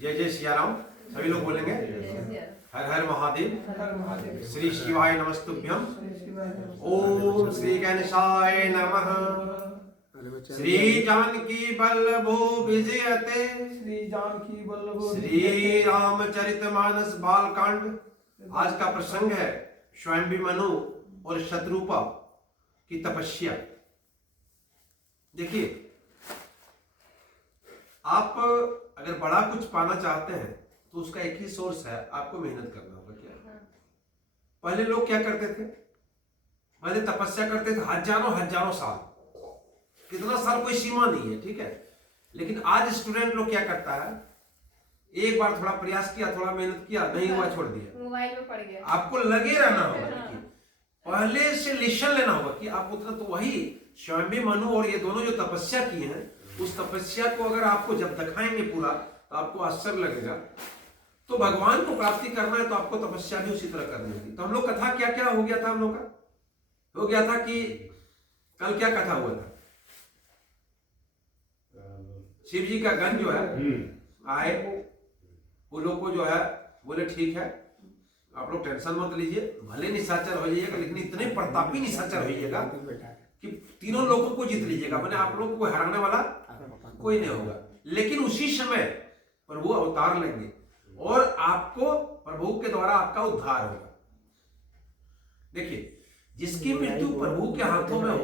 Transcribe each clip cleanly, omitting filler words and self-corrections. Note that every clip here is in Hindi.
जय जय सिया राम। सभी लोग बोलेंगे हर हर महादेव। श्री शिवाय नमस्तुभ्यम। ओम श्री गणेशाय नमः। श्री जानकी बल्लभो विजयते। श्री रामचरितमानस बालकांड। आज का प्रसंग है स्वयंभू और शत्रुपा की तपस्या। देखिए, आप अगर बड़ा कुछ पाना चाहते हैं तो उसका एक ही सोर्स है, आपको मेहनत करना होगा। क्या पहले लोग क्या करते थे? पहले तपस्या करते थे हजारों साल। कितना साल कोई सीमा नहीं है, ठीक है। लेकिन आज स्टूडेंट लोग क्या करता है, एक बार थोड़ा प्रयास किया, थोड़ा मेहनत किया, नहीं हुआ, छोड़ दिया, मोबाइल में पड़ गया। आपको लगे रहना होगा। देखिए, पहले से लेसन लेना होगा कि आप उतना तो वही स्वयंभू और ये दोनों जो तपस्या की हैं, उस तपस्या को अगर आपको जब दिखाएंगे पूरा तो आपको आश्चर्य लगेगा। तो भगवान को प्राप्ति करना है तो आपको तपस्या भी उसी तरह करनी होगी। तो हम लोग कथा क्या क्या हो गया था, हम लोग का हो गया था कि कल क्या कथा हुआ था, शिव जी का गण जो है आए, वो लोग को जो है बोले ठीक है आप लोग टेंशन मत लीजिए, भले निशाचर हो जाइएगा लेकिन इतने प्रतापी निशाचर होइएगा कि तीनों लोगों को जीत लीजिएगा, मैंने आप लोगों को हराने वाला कोई नहीं होगा। लेकिन उसी समय प्रभु अवतार लेंगे और आपको प्रभु के द्वारा आपका उद्धार होगा। देखिए, जिसकी मृत्यु प्रभु के हाथों में हो,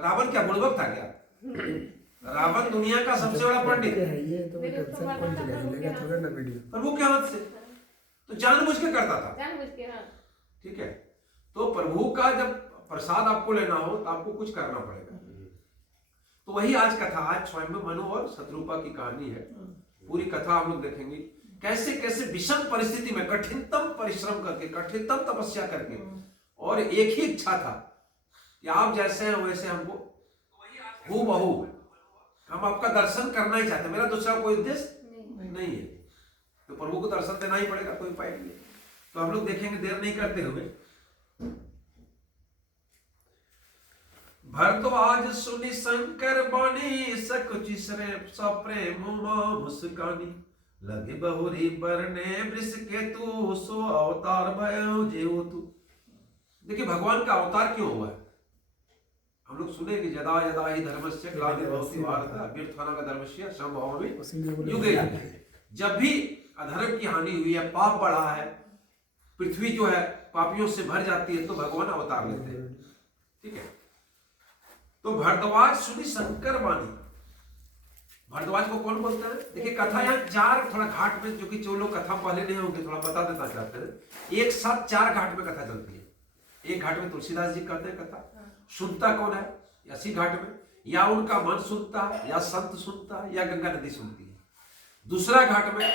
रावण क्या बुड़बक था क्या? रावण दुनिया का सबसे बड़ा पंडित प्रभु के हाथ से तो जानबूझ के करता था, ठीक है। तो प्रभु का जब प्रसाद आपको लेना हो तो आपको कुछ करना पड़ेगा। तो वही आज कथा, आज स्वयंभू और शत्रुपा की कहानी है। पूरी कथा हम लोग देखेंगे कैसे कैसे विषम परिस्थिति में कठिनतम परिश्रम करके, कठिनतम तपस्या करके, और एक ही इच्छा था कि आप जैसे हैं वैसे हमको हूबहू, हम आपका दर्शन करना ही चाहते, मेरा दूसरा कोई उद्देश्य नहीं है। तो प्रभु को दर्शन देना ही पड़ेगा, कोई उपाय नहीं है। तो हम लोग देखेंगे देर नहीं करते हुए। भरद्वाज सुनि शंकर बानी, सकुचि सप्रेम मुस्कानी, लगे बहुरी बरने वृष केतु, सो अवतार भयो जेऊ तू। देखिए, भगवान का अवतार क्यों हुआ है? हम लोग सुने कि यदा यदा ही धर्मस्य ग्लानिर्भवति भारत अभ्युत्थानमधर्मस्य संभवामि युगे युगे। जब भी अधर्म की हानि हुई है, पाप बढ़ा है, पृथ्वी जो है पापियों से भर जाती है, तो भगवान अवतार लेते हैं, ठीक है। तो भरद्वाज सुनि शंकर वाणी, भरद्वाज को कौन बोलता है? देखिए, कथा यहाँ चार, थोड़ा घाट में, जो कि जो लोग कथा पहले नहीं होंगे थोड़ा बता देना चाहते हैं, एक साथ चार घाट में कथा चलती है। एक घाट में तुलसीदास जी करते हैं कथा, सुनता कौन है? इसी घाट में या उनका मन सुनता, या संत सुनता, या गंगा नदी सुनती है। दूसरा घाट में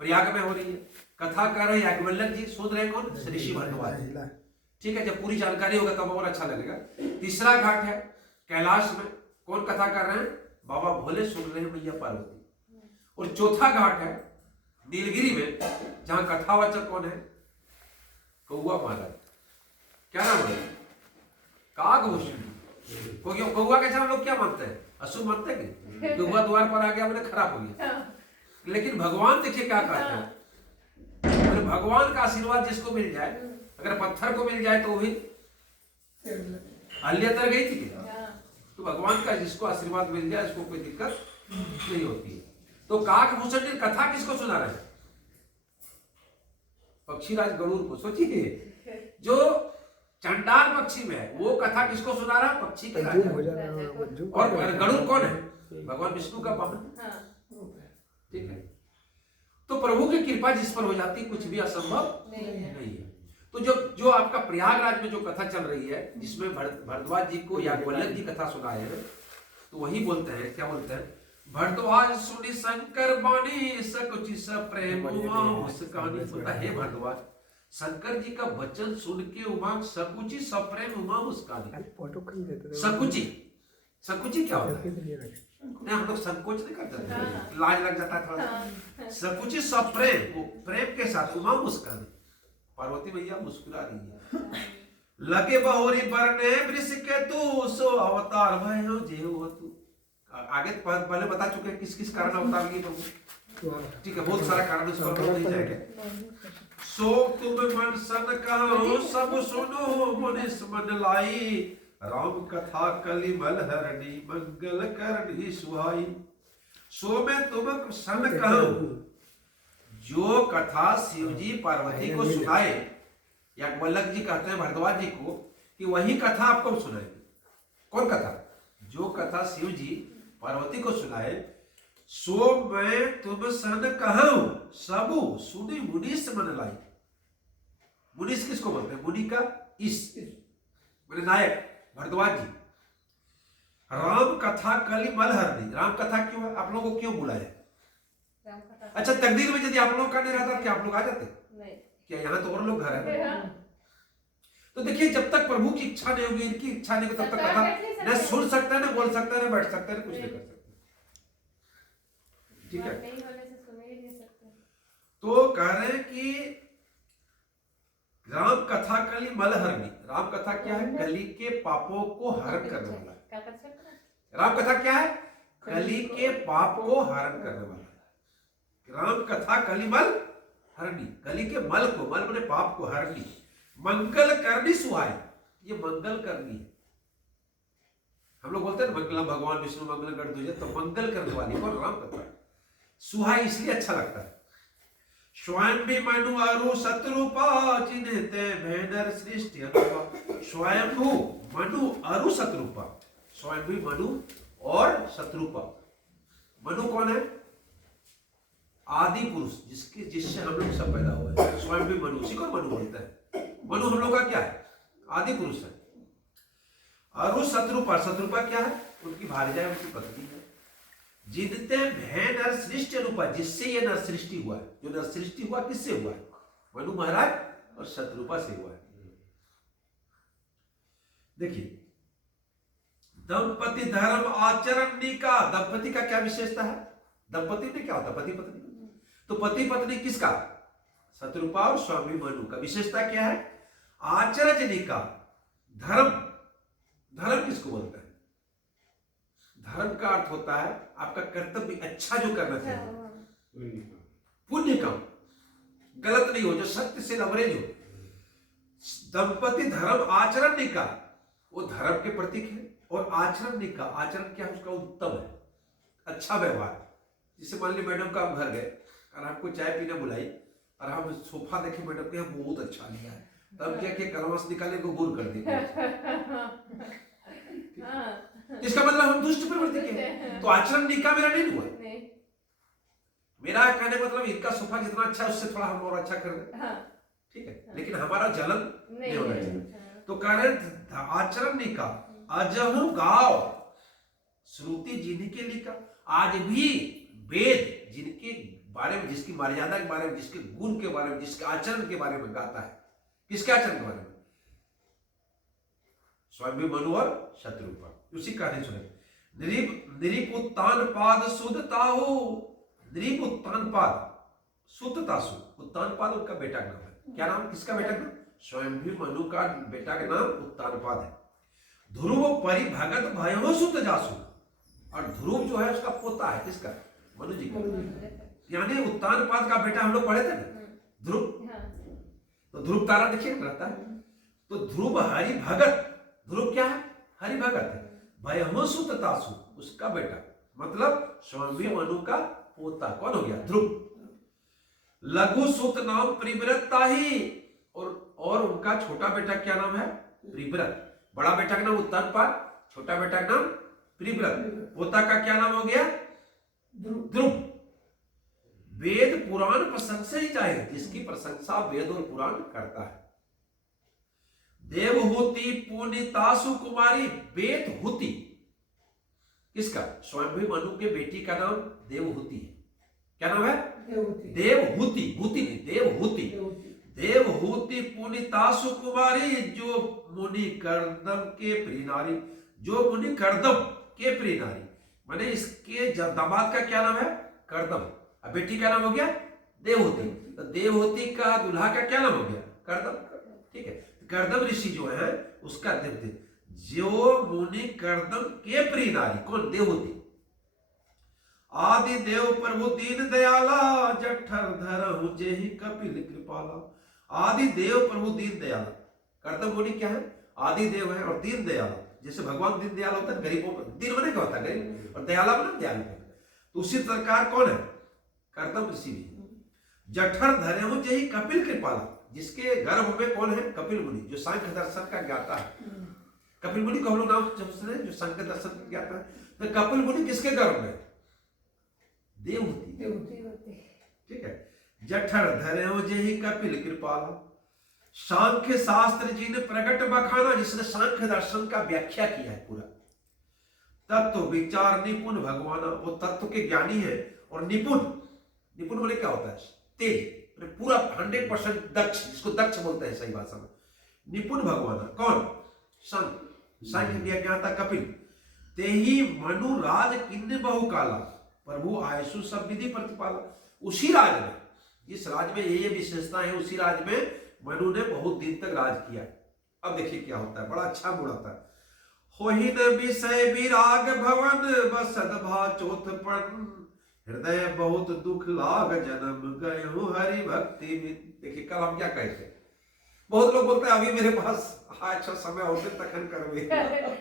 प्रयाग में हो रही है कथा, कर रहे याज्ञवल्क्य जी, सुन रहे कौन? ऋषि भरद्वाज, ठीक है। जब पूरी जानकारी होगा तब और अच्छा लगेगा। तीसरा घाट है कैलाश में, कौन कथा कर रहे हैं? बाबा भोले सुन रहे हैं मैया पार्वती। और चौथा घाट है नीलगिरी में, जहां कथावाचक कौन है? कौआ महाराज। क्या नाम है? काकभूषण। कौआ के हम लोग क्या मानते हैं? अशुभ मानते हैं। कौआ द्वार पर आ गया मैंने खराब हो गया। लेकिन भगवान देखिए क्या कहते हैं, अगर भगवान का आशीर्वाद जिसको मिल जाए, अगर पत्थर को मिल जाए तो भी अहल्या तर गई थी। तो भगवान का जिसको आशीर्वाद मिल जाए उसको कोई दिक्कत नहीं होती है। तो काकभूषण जी कथा किसको सुना रहे हैं? पक्षीराज गरुड़ को। सोचिए, जो चंडाल पक्षी में है वो कथा किसको सुना रहा है? पक्षी के राजा। और गरुड़ कौन है? भगवान विष्णु का वाहन, ठीक है। तो प्रभु की कृपा जिस पर हो जाती, कुछ भी असंभव नहीं है। तो जो आपका प्रयागराज में जो कथा चल रही है, जिसमें भरद्वाज जी को याज्ञवल्क्य जी कथा सुनाए हैं, तो वही बोलते हैं, क्या बोलते हैं? भरद्वाज सुनि शंकर बानी, सकुचि सप्रेम मुस्कानी। बोलता हे भरद्वाज, शंकर जी का वचन सुन के उमा सकुचि सप्रेम उमा मुस्कानी। सकुचि, सकुचि क्या होता है? नहीं, हम लोग संकोच नहीं करते, लाज लग जाता है थोड़ा। सकुचि सप्रेम, प्रेम के साथ उमा मुस्कानी। पार्वती मैया मुस्कुरा रही है। लगे बहुरी बरने वृष केतु, सो अवतार भयो जेऊ तू। आगे पहले बता चुके किस किस कारण अवतार लिए प्रभु। ठीक है, बहुत सारा कारण उस पर नहीं जाएगा। सो तुम मन सन कहो सब सुनो मुनिस मन लाई, राम कथा कलिमल हरणी मंगल करनी सुहाई। सो मैं तुम सन कहूं, जो कथा शिव जी पार्वती को सुनाए, या बल्लभ जी कहते हैं भरद्वाज जी को कि वही कथा आपको सुनाएंगे। कौन कथा? जो कथा शिव जी पार्वती को सुनाए। सो मैं तुम सन कहूं सबू सुनी मुनीस मन लाई। मुनीस किसको बोलते हैं? मुनि का इस मेरे नायक भरद्वाज जी। राम कथा कलिमल हरणी। राम कथा क्यों है? आप लोगों को क्यों बुलाया? अच्छा, तकदीर में यदि आप लोगों का नहीं रहता क्या आप लोग आ जाते? नहीं। क्या यहाँ तो और लोग घर है? तो देखिए, जब तक प्रभु की इच्छा नहीं होगी, इनकी इच्छा नहीं होगी, तब तक कथा न सुन सकता है, न बोल सकता है, न बैठ सकता है, न कुछ नहीं कर सकता। ठीक है, तो कह रहे हैं कि राम कथा कली मल हरणी। राम कथा क्या है? कली के पापों को हरण करने वाला। राम कथा क्या है? कली के पाप को हरण करने वाला। राम कथा कलिमल हरणी, कली के मल को, मल बने पाप को हरणी, मंगल करनी सुहाई। ये मंगल करनी है। हम लोग बोलते हैं मंगलम भगवान विष्णु मंगल कर दूजे, तो मंगल करने वाली कौन? राम कथा। सुहाई इसलिए अच्छा लगता है। स्वयं भी मनु अरु शत्रुपा चिन्हते भेनर सृष्टि अनुपा। स्वयं मनु अरु शत्रुपा। स्वयं भी मनु और शत्रुपा। मनु कौन है? आदि पुरुष, जिससे हम लोग सब पैदा हुए हैं। स्वयं भी मनु, उसी को मनु बोलते हैं। मनु हम लोग का क्या है? आदि पुरुष है। अरु शत्रुपा, शत्रुपा क्या है? उनकी भार्या है, उनकी पत्नी है। जिनते भय नर सृष्टि अनुपा, जिससे ये नर सृष्टि हुआ है। जो नर सृष्टि हुआ किससे हुआ है? मनु महाराज और शत्रुपा से हुआ है। देखिए, दंपति धर्म आचरण का। दंपति का क्या विशेषता है? दंपति में क्या होता है? पति पत्नी। तो पति पत्नी किसका? शत्रुपा और स्वामी मनु का। विशेषता क्या है? आचरण का। धर्म, धर्म किसको बोलता है? धर्म का अर्थ होता है आपका कर्तव्य अच्छा जो करना चाहिए, पुण्य काम, गलत नहीं हो, जो सत्य से लवरेज हो। दंपति धर्म आचरण का, वो धर्म के प्रतीक है। और आचरण का, आचरण क्या है? उसका उत्तम है, अच्छा व्यवहार। जिसे मान ली मैडम का हम घर गए और आपको चाय पीने बुलाई और हम सोफा देखे, मैडम के बहुत अच्छा लिया है, तब क्या किया? कलमस निकाले को गुर कर दिया। इसका मतलब हम दुष्ट प्रवृत्ति के। तो आचरण निका मेरा नहीं हुआ। मेरा कहने मतलब इनका सोफा जितना अच्छा है उससे थोड़ा हम और अच्छा कर रहे। ठीक है, लेकिन हमारा जलन नहीं होना चाहिए। तो कह रहे आचरण निका अजहु गाव श्रुति जिनके लिखा। आज भी वेद जिनके बारे में, जिसकी मर्यादा के बारे में, जिसके गुण के बारे में, जिसके आचरण के बारे में गाता है। किसके आचरण के बारे में? स्वयं मनु और शत्रुपा। उसी कहानी सुने। निरीप उत्तान पाद सुदताहु। निरीप उत्तान पाद सुदतासु। उत्तान पाद उनका बेटा का नाम है। क्या नाम? किसका बेटा का नाम? स्वयं भी मनु का बेटा का नाम उत्तान पाद है। ध्रुव परिभगत भयो सुत जासु। और ध्रुव जो है उसका पोता है। किसका? मनु जी का। यानी उत्तान पाद का बेटा हम लोग पढ़े थे ना, ध्रुव। तो ध्रुव तारा देखिए रहता है। तो ध्रुव हरि भगत। ध्रुव क्या है? हरि भगत है। भयो सुत तासु, उसका बेटा, मतलब स्वयं मनु का पोता। कौन हो गया? ध्रुव। लघु सुत नाम प्रिव्रता ही। और उनका छोटा बेटा क्या नाम है? प्रिव्रत। बड़ा बेटा का नाम उत्तान पाद, छोटा बेटा का नाम प्रिव्रत। पोता का क्या नाम हो गया? ध्रुव। वेद पुराण प्रशंसा ही चाहे, जिसकी प्रशंसा वेद और पुराण करता है। देवहूति पुनितासु कुमारी। वेदहूति किसका? स्वयं मनु के बेटी का नाम देवहूति है। क्या नाम है? देवहूति। भूति नहीं, देवहूति। देवहूति पुनितासु कुमारी, जो मुनि कर्दम के प्रिय नारी। जो मुनि कर्दम के प्रिय नारी, माने इसके दामाद का क्या नाम है? कर्दम। अब बेटी का नाम हो गया देवहूति। तो देवहूति का दूल्हा का क्या नाम हो गया? कर्दम। ठीक है, कर्दम ऋषि जो है उसका जो मुनि कर्दम के प्रिय नारी। कौन? देवहूति। आदि देव प्रभु दीन दयाला, जठर धरहु जेहि कपिल कृपाला। आदि देव प्रभु दीन दयाला, कर्तव्य मुनि क्या है? आदि देव है और दीन दयाला। जैसे भगवान दीन दयाला होता है, गरीबों पर दीन बने क्या होता है? गरीब। और दयाला बने दयालु। तो उसी प्रकार कौन है? कर्तव्य ऋषि भी। जठर धरहु जेहि कपिल कृपाला, जिसके गर्भ में कौन है? कपिल मुनि, जो सांख्य दर्शन का ज्ञाता है। कपिल मुनि को हम लोग नाम जब सुने, जो सांख्य दर्शन का ज्ञाता है। तो कपिल मुनि किसके गर्भ में? देवहूति। ठीक है। जठर धरहु जेहि कपिल कृपाला, सांख्य शास्त्र जी ने प्रकट बखाना, जिसने सांख्य दर्शन का व्याख्या किया है पूरा। तत्व विचार निपुण भगवान, वो तत्व के ज्ञानी है और निपुण। निपुण बोले क्या होता है? तेज, पूरा 100% दक्ष, जिसको दक्ष बोलते हैं सही भाषा में। निपुण भगवान कौन? सांख्य ज्ञाता कपिल। तेहि मनु राज किन्ने बहु काला, प्रभु आयसु सब विधि प्रतिपाला। उसी राज में, जिस राज में ये विशेषता है, उसी राज में मनु ने बहुत दिन तक राज किया। अब देखिए क्या होता है, बड़ा अच्छा गुण आता है। होहि न विषय विराग भवन, बसद भा चौथपन, हृदय बहुत दुख लाग जन्म गए हरि भक्ति में। देखिए कल हम क्या कहते हैं, बहुत लोग बोलते हैं अभी मेरे पास अच्छा समय होते तखन करवे,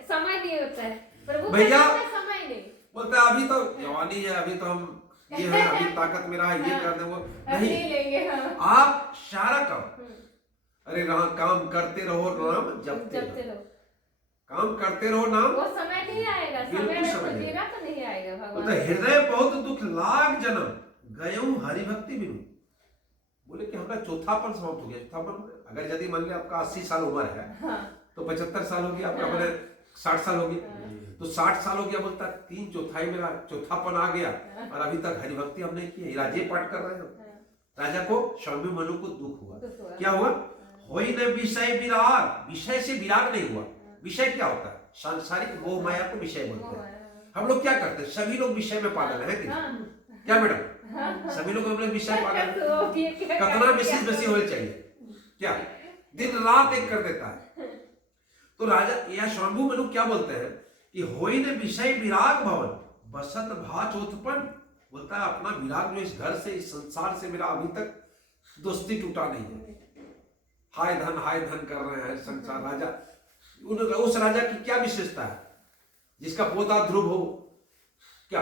समय नहीं होता है प्रभु भैया, समय नहीं बोलते हैं अभी तो जवानी है, अभी तो हम ये है, अभी ताकत मेरा है, ये कर दे वो नहीं लेंगे। आप सारा काम, अरे काम करते रहो, नाम जपते रहो, काम करते रहो, नाम। वो समय नहीं आएगा, समय देगा तो नहीं आएगा भगवान। तो हृदय बहुत दुख लाग जन्म गयो हरि भक्ति बिनु। बोले कि हमारा चौथापन समाप्त हो गया। चौथापन अगर यदि मान लिया आपका 80 साल उम्र है, तो 75 साल हो गया आपका, मैंने 60 साल हो गया, तो 60 साल हो गया, बोलता 3/4 मेरा चौथापन आ गया और अभी तक हरि भक्ति हमने की है। राजे पाठ कर रहे हो। राजा को स्वामी मनु को दुख हुआ। क्या हुआ? होई न विषय विराग, विषय से विराग नहीं हुआ। विषय क्या होता है? सांसारिक मोह माया को विषय बोलते हैं। हम लोग क्या करते हैं? सभी लोग विषय में पागल है कि क्या मैडम? सभी लोग हम लोग विषय पागल है। कितना बेसी होना चाहिए क्या? दिन रात एक कर देता है। तो राजा या शंभु मनु क्या बोलते हैं कि होई न विषय विराग भवन, बसत भा चौथपन। बोलता है अपना विराग जो इस घर से, इस संसार से मेरा अभी तक दोस्ती टूटा नहीं है। हाय धन कर रहे हैं संसार। राजा, उस राजा की क्या विशेषता है? जिसका पोता ध्रुव हो, क्या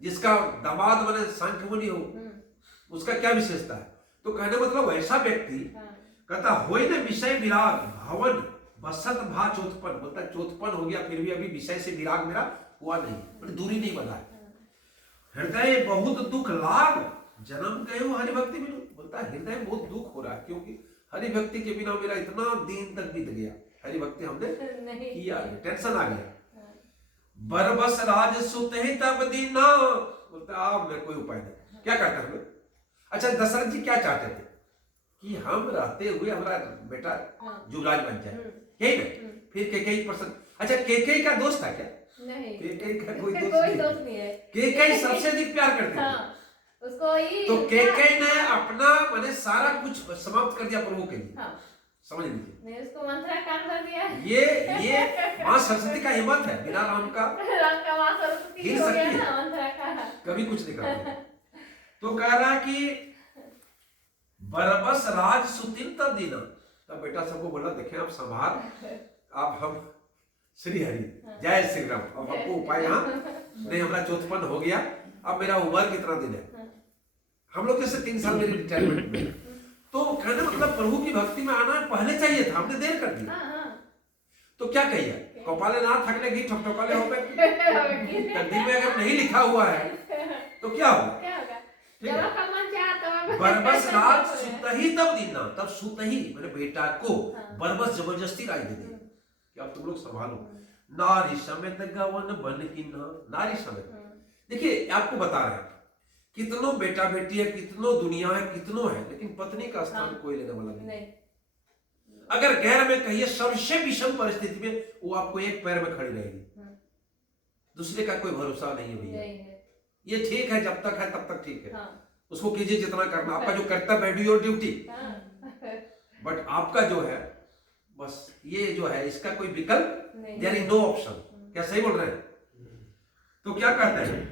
जिसका दामाद बने सांख्य मुनि हो, उसका क्या विशेषता है? तो कहने मतलब ऐसा व्यक्ति कहता होई न विषय विराग भवन, बसत भा चौथपन। बोलता चौथपन हो गया, फिर भी अभी विषय से विराग मेरा हुआ नहीं, मतलब दूरी नहीं बना है। हृदय बहुत दुख लाग जन्म गए हरि भक्ति बिनु। बोलता है हृदय में बहुत दुख हो रहा है, क्योंकि हरि भक्ति के बिना मेरा इतना दिन तक बीत गया। हरि भक्ति हमने किया, टेंशन आ गया। बरबस राज सुत ही तब दीना। बोलता अब मेरे कोई उपाय नहीं, क्या करता हमें? अच्छा, दशरथ जी क्या चाहते थे कि हम रहते हुए हमारा बेटा युवराज बन जाए, यही ना? फिर केकई प्रसन्न। अच्छा, केकई का दोस्त था क्या? नहीं, केकई का कोई दोस्त नहीं है। केकई सबसे अधिक प्यार करती थी उसको ही। तो केकई ने अपना मैंने सारा कुछ समाप्त कर दिया प्रभु के लिए। समझ लीजिए, नहीं उसको मंत्रा काम कर दिया। ये माँ सरस्वती का हिम्मत है, बिना राम का माँ सरस्वती हो गया ना, मंत्रा का कभी कुछ नहीं करता। तो कह रहा कि बरबस राज सुतिन तब दीना। तब बेटा सबको बोला देखें आप संभाल, अब हम श्री हरि जय श्री राम, अब हमको उपाय यहाँ नहीं, हमारा चौथपन हो गया, अब मेरा उम्र कितना दिन है? हम लोग जैसे 3 साल मेरी रिटायरमेंट में। तो कहने मतलब प्रभु की भक्ति में आना पहले चाहिए था, हमने देर कर दी। तो क्या कहिए, कपाले ना थकने की ठकठकाले हो गए। तकदीर में अगर नहीं लिखा हुआ है तो क्या होगा? बरबस राज सुतही तब दीना। तब सुतही मेरे बेटा को बरबस जबरदस्ती राज दे दी कि अब तुम लोग संभालो। नारी समेत गवन बन की नारी समेत। देखिए आपको बता रहे हैं कितनों बेटा बेटी है, कितनों दुनिया है, कितनों है, लेकिन पत्नी का स्थान कोई लेने वाला नहीं। अगर गैर में कहिए सबसे विषम परिस्थिति में वो आपको एक पैर में खड़ी रहेगी, दूसरे का कोई भरोसा नहीं है भैया। ये ठीक है, जब तक है तब तक ठीक है, उसको कीजिए जितना करना, आपका जो कर्तव्य है, डू योर ड्यूटी। बट आपका जो है बस ये जो है इसका कोई विकल्प, देयर इज नो ऑप्शन। क्या सही बोल रहे हैं? तो क्या कहते हैं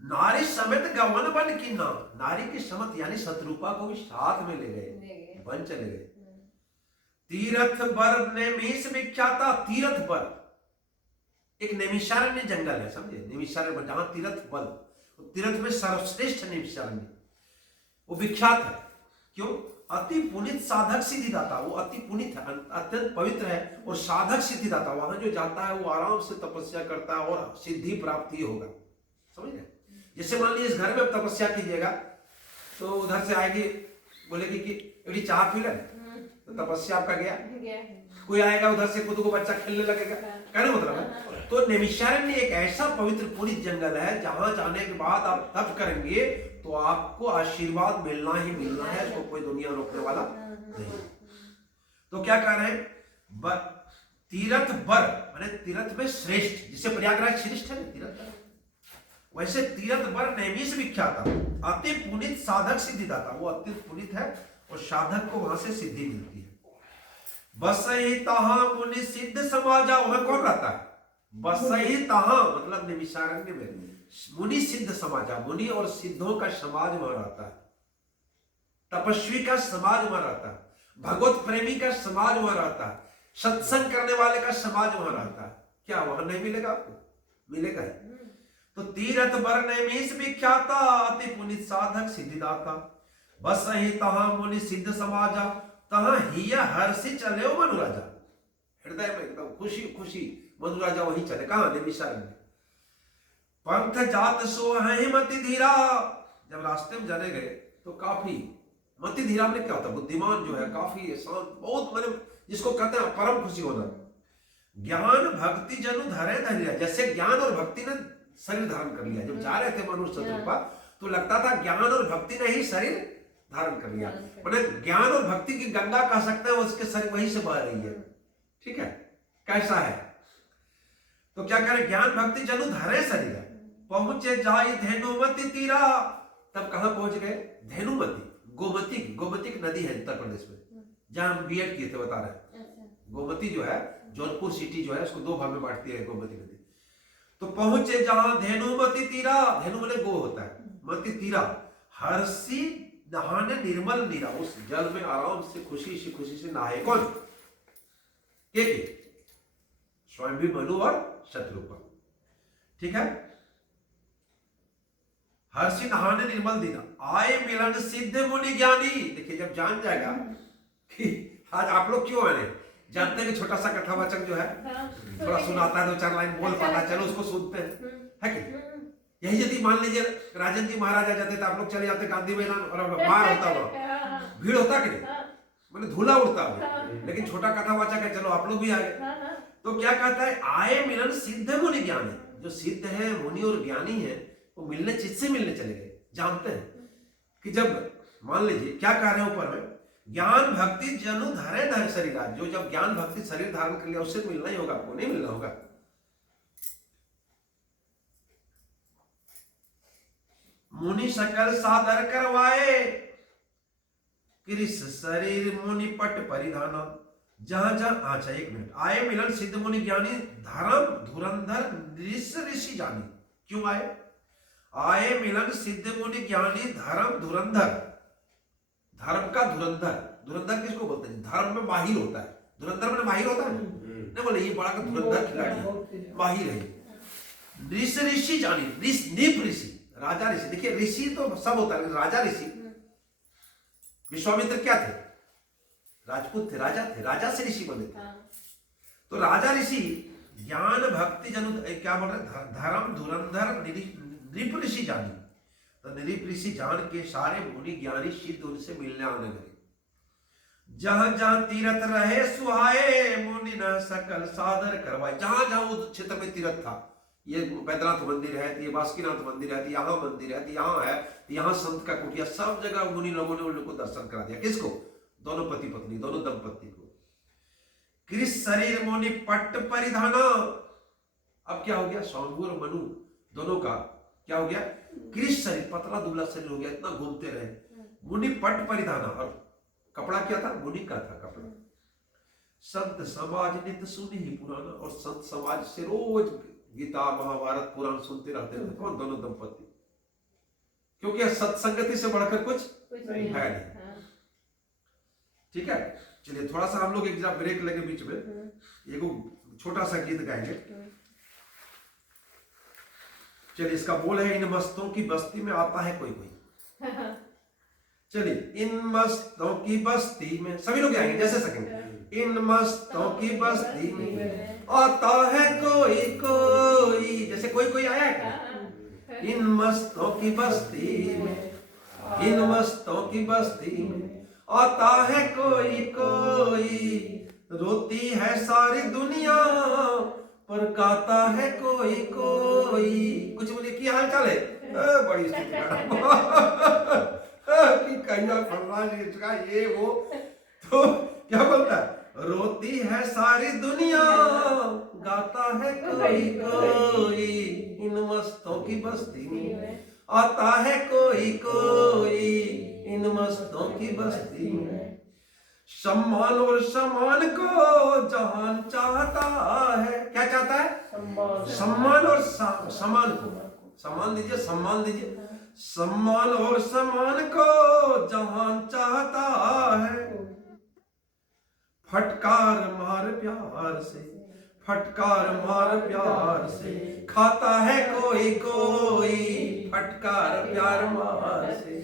नारी समेत गवन बन की ना, नारी की समत यानी शत्रुपा को भी साथ में ले गए, वन चले गए। तीरथ बर नेमिष विख्याता, तीरथ बर एक नैमिषारण्य जंगल है, समझे, नैमिषारण्य जहां तीरथ बल, तीरथ में सर्वश्रेष्ठ नैमिषारण्य वो विख्यात है। क्यों? अति पुनित साधक सिद्धिदाता, वो अति पुनित है, अत्यंत पवित्र है और साधक सिद्धिदाता, वहां जो जाता है वो आराम से तपस्या करता है और सिद्धि प्राप्ति होगा, समझ रहे। जैसे मान लीजिए इस घर में आप तपस्या कीजिएगा तो उधर से आएगी, बोलेगी कि बेटी चाह पी ले, तो तपस्या आपका गया। कोई आएगा उधर से, खुद को बच्चा खेलने लगेगा, कहने मतलब है। तो नैमिषारण्य एक ऐसा पवित्र पुनित जंगल है जहां जाने के बाद आप तप करेंगे तो आपको आशीर्वाद मिलना ही मिलना है, इसको कोई दुनिया रोकने वाला नहीं। तो क्या कह रहे हैं, तीरथ बर माने तीरथ में श्रेष्ठ, जिसे प्रयागराज श्रेष्ठ है तीरथ, वैसे तीरथ बर नैमिष विख्याता, अति पुनित साधक सिद्धिदाता, वो अत्यंत पुनित है और साधक को वहां से सिद्धि मिलती है। बसहि तहां मुनि सिद्ध समाजा, वहां कौन रहता है? बसहि तहां मतलब नैमिषारण्य में मुनि सिद्ध समाजा, मुनि और सिद्धों का समाज वहां रहता है, तपस्वी का समाज वहां रहता है, भगवत प्रेमी का समाज वहां रहता है, सत्संग करने वाले का समाज वहां रहता है। क्या वहां नहीं मिलेगा आपको? मिलेगा ही। तो तीरथ बर नैमिष विख्याता, अति पुनित साधक सिद्धिदाता, बसहि तहां मुनि सिद्ध समाजा, तहां हिय हर्षि चले मनुराजा, हृदय में एकदम खुशी खुशी मनुराजा वहीं चले। कहां? नैमिषारण्य। पंथ जात सो है मति धीरा, जब रास्ते में जाने गए तो काफी मति धीरा में क्या होता है, बुद्धिमान जो है, काफी शांत, बहुत मतलब जिसको कहते हैं परम खुशी होना। ज्ञान भक्ति जनु धरे धैर्य, जैसे ज्ञान और भक्ति ने शरीर धारण कर लिया। जब जा रहे थे मनुष्य शत्रुपा तो लगता था ज्ञान और भक्ति ने ही शरीर धारण कर लिया, मतलब ज्ञान और भक्ति की गंगा कह सकते हैं, उसके शरीर वहीं से बह रही है। ठीक है, कैसा है? तो क्या करें, ज्ञान भक्ति जनु धरे शरीर, पहुंचे जाई धेनुमति तीरा, तब कहां पहुंच गए? धेनुमति, गोमती, गोमती की नदी है उत्तर प्रदेश में, जहां हम बीएड किए थे, बता रहे हैं। गोमती जो है, जौनपुर सिटी जो है, उसको दो भाग में बांटती है गोमती नदी। तो पहुंचे जहां धेनुमति तीरा, धेनु माने गो होता है, मति तीरा, हर्षि नहाने निर्मल नीरा, उस जल में आराम से खुशी से नहाए। कौन? के? स्वयं भी मनु और शत्रुपा। ठीक है, हर्षि नहाने निर्मल दीना, आए मिलन सिद्ध मुनि ज्ञानी। देखिए जब जान जाएगा कि आज आप लोग क्यों आए, जानते हैं कि छोटा सा कथावाचक जो है थोड़ा सुनाता है, दो चार लाइन बोल पाता है, चलो उसको सुनते हैं, है कि? यही यदि मान लीजिए राजन जी महाराज आ जाते तो आप लोग चले जाते गांधी मैदान और मार होता हुआ, भीड़ होता कि नहीं, मतलब धूला उड़ता हुआ। लेकिन छोटा कथावाचक है, चलो आप लोग भी आ गए। तो क्या कहता है, आए मिलन सिद्ध मुनि ज्ञानी, जो सिद्ध है, मुनि और ज्ञानी है, वो मिलने किससे मिलने चले गए? जानते हैं कि जब मान लीजिए क्या कह रहे हैं ऊपर में, ज्ञान भक्ति जनु धरे धर शरीर, जो जब ज्ञान भक्ति शरीर धारण कर लिया उससे मिलना ही होगा, आपको नहीं मिलना होगा। मुनि सकल सादर करवाए, कृष शरीर मुनि पट परिधाना, जहां जहां, अच्छा एक मिनट, आए मिलन सिद्ध मुनि ज्ञानी, धर्म धुरंधर ऋषि जानी। क्यों आए? आए मिलन सिद्ध मुनि ज्ञानी, धर्म धुरंधर, धर्म का धुरंधर, धुरंधर किसको बोलते हैं? धर्म में माहिर होता है, धुरंधर में माहिर होता है नहीं, बोले ये बड़ा का धुरंधर खिलाड़ी माहिर है। ऋषि जानी, नीप ऋषि, राजा ऋषि। देखिए ऋषि तो सब होता है, राजा ऋषि, विश्वामित्र क्या थे? राजपूत थे, राजा थे, राजा से ऋषि बने थे। तो राजा ऋषि ज्ञान भक्ति जनु, क्या बोल रहे, धर्म धुरंधर नृप ऋषि जानी, तो नृप ऋषि जान के सारे मुनि ज्ञानी सिद्ध उनसे मिलने आने लगे। जहां जहां तीर्थ रहे सुहाए, मुनि न सकल सादर करवाए, जहां जहां उस क्षेत्र में तीर्थ था, ये बैद्यनाथ मंदिर है, ये बासुकीनाथ मंदिर है, यहाँ मंदिर है, यहाँ है, यहाँ संत का कुटिया, सब जगह मुनि लोगों ने उन लोगों को दर्शन करा दिया। किसको? दोनों पति पत्नी, दोनों दंपति को। कृष शरीर मुनि पट्ट परिधाना, अब क्या हो गया? स्वामी और मनु दोनों का क्या हो गया? कृष शरीर, पतला दुबला शरीर हो गया, इतना घूमते रहे। मुनि पट्ट परिधाना, और कपड़ा क्या था? मुनि का था कपड़ा। संत समाज नित्य सुनी ही पुराना, और संत समाज से रोज गीता महाभारत पुराण सुनते रहते थे। कौन? दोनों दंपति। क्योंकि सत्संगति से बढ़कर कुछ कुछ है नहीं। हाँ। ठीक है, चलिए थोड़ा सा हम लोग एक ब्रेक लेके बीच में एक छोटा सा गीत गाएंगे। चलिए, इसका बोल है, इन मस्तों की बस्ती में आता है कोई कोई। चलिए, इन मस्तों की बस्ती में सभी लोग गाएंगे जैसे सकेंगे। इन मस्तों की बस्ती में आता है कोई कोई, जैसे कोई कोई आया है क्या? इन मस्तों की बस्ती में, इन मस्तों की बस्ती में आता है कोई कोई, रोती है सारी दुनिया पर गाता है कोई कोई। कुछ बोलिए, क्या हाल चाल है? बड़ी स्थिति कि कहीं फरमान इसका ये वो, तो क्या बोलता है? रोती है सारी दुनिया गाता है कोई कोई, इन मस्तों की बस्ती में आता है कोई कोई, इन मस्तों की बस्ती में। सम्मान और सम्मान को जहान चाहता है। क्या चाहता है? सम्मान और सम्मान को। सम्मान दीजिए, सम्मान दीजिए। सम्मान और सम्मान को जहान चाहता है, फटकार मार प्यार से, फटकार मार प्यार से खाता है कोई कोई, फटकार प्यार मार से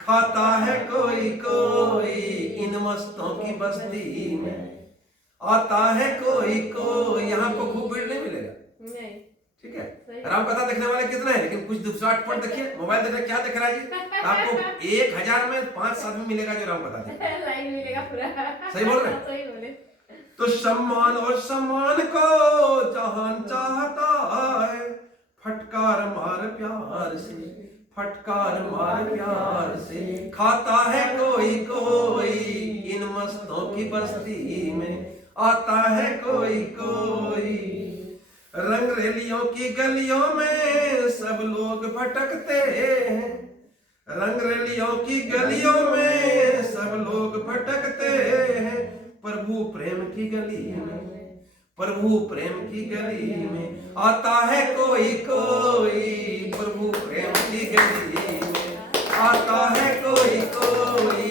खाता है कोई कोई, इन मस्तों की बस्ती में आता है कोई कोई। यहाँ को खूब भीड़ नहीं मिलेगा, नहीं। ठीक है। राम कथा देखने वाले कितना है, लेकिन कुछ दूसरा अटपट देखिए। मोबाइल देख रहे, क्या देख रहा है जी? आपको 1000 में 5 आदमी मिलेगा जो राम कथा देखेगा, लाइन मिलेगा पूरा। सही बोल रहे हैं? सही बोले। तो सम्मान और सम्मान को जहान चाहता है, फटकार मार प्यार से, फटकार मार प्यार से खाता है कोई कोई, इन मस्तों की बस्ती में आता है कोई कोई। रंगरेलियों की गलियों में सब लोग भटकते हैं, रंगरेलियों की गलियों में सब लोग भटकते हैं, प्रभु प्रेम की गली में, प्रभु प्रेम की गली में आता है कोई कोई, प्रभु प्रेम की गली में आता है कोई कोई,